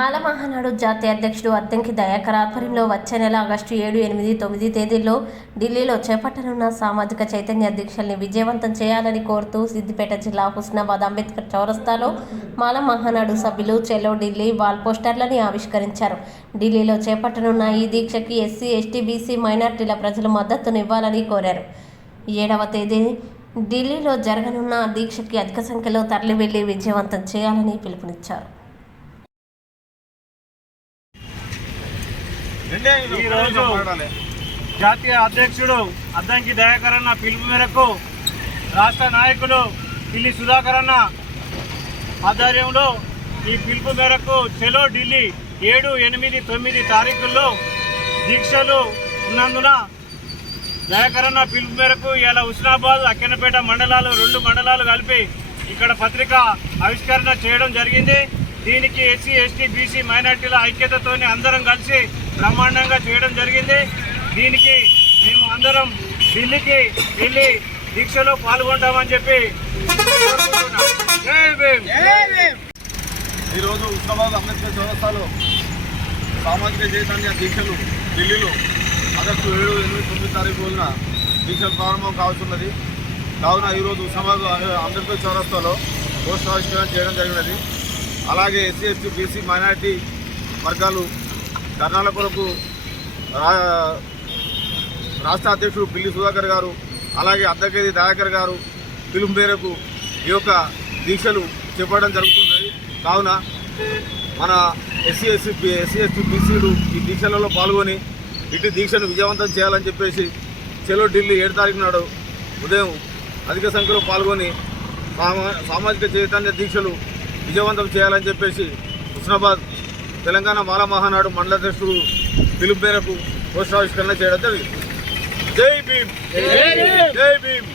పాలమహానాడు జాతీయ అధ్యక్షుడు అద్దంకి దయాకర్ ఆధ్వర్యంలో వచ్చే నెల ఆగస్టు ఏడు ఎనిమిది తొమ్మిది తేదీల్లో ఢిల్లీలో చేపట్టనున్న సామాజిక చైతన్య దీక్షల్ని విజయవంతం చేయాలని కోరుతూ సిద్దిపేట జిల్లా హుస్నాబాద్ అంబేద్కర్ చౌరస్తాలో మాల మహానాడు సభ్యులు చెలో ఢిల్లీ వాల్ పోస్టర్లని ఆవిష్కరించారు. ఢిల్లీలో చేపట్టనున్న ఈ దీక్షకి ఎస్సీ ఎస్టీ బీసీ మైనార్టీల ప్రజలు మద్దతునివ్వాలని కోరారు. ఏడవ తేదీ ఢిల్లీలో జరగనున్న దీక్షకి అధిక సంఖ్యలో తరలి వెళ్ళి విజయవంతం చేయాలని పిలుపునిచ్చారు. ఈరోజు జాతీయ అధ్యక్షుడు అద్దంకి దయాకర్ అన్న పిలుపు మేరకు రాష్ట్ర నాయకులు ఢిల్లీ సుధాకర్ అన్న ఆధ్వర్యంలో ఈ పిలుపు మేరకు చెలో ఢిల్లీ ఏడు ఎనిమిది తొమ్మిది తారీఖుల్లో దీక్షలు ఉన్నందున దయాకర్ అన్న పిలుపు మేరకు ఇలా హుస్నాబాద్ అక్కెనపేట మండలాలు రెండు మండలాలు కలిపి ఇక్కడ పత్రిక ఆవిష్కరణ చేయడం జరిగింది. దీనికి ఎస్సీ ఎస్టీ బీసీ మైనార్టీల ఐక్యతతోని అందరం కలిసి బ్రహ్మాండంగా చేయడం జరిగింది. దీనికి మేము అందరం ఢిల్లీకి వెళ్ళి దీక్షలో పాల్గొంటామని చెప్పి ఈరోజు ఉస్మాబాద్ అంబేద్కర్ చౌరస్తాలో సామాజిక చైతన్య దీక్షలు ఢిల్లీలో ఆగస్టు ఏడు ఎనిమిది తొమ్మిది తారీఖు రోజున దీక్షలు ప్రారంభం కావచ్చున్నది కావున ఈరోజు ఉస్మాబాద్ అంబేద్కర్ చౌరస్తాలో పోస్ట్ ఆవిష్కరణ చేయడం జరిగినది. అలాగే ఎస్సీ ఎస్టీ బీసీ మైనార్టీ వర్గాలు ధర్నాల కొరకు రా- రాష్ట్ర అధ్యక్షుడు పిల్లి సుధాకర్ గారు అలాగే అద్దకేది దయాకర్ గారు పిలుపు మేరకు ఈ యొక్క దీక్షలు చేపట్టడం జరుగుతుంది. కావున మన ఎస్సీ ఎస్సీ ఎస్సీ ఎస్టీ బీసీలు ఈ దీక్షలలో పాల్గొని ఇటు దీక్షను విజయవంతం చేయాలని చెప్పేసి చెలో ఢిల్లీ ఏడు తారీఖు నాడు ఉదయం అధిక సంఖ్యలో పాల్గొని సామా సామాజిక చైతన్య దీక్షలు విజయవంతం చేయాలని చెప్పేసి హుస్నాబాద్ తెలంగాణ మాల మహానాడు మండలాధ్యక్షుడు పిలుపు మేరకు పోస్టర్ ఆవిష్కరణ చేయడం జరిగింది. జై భీమ్! జై భీమ్!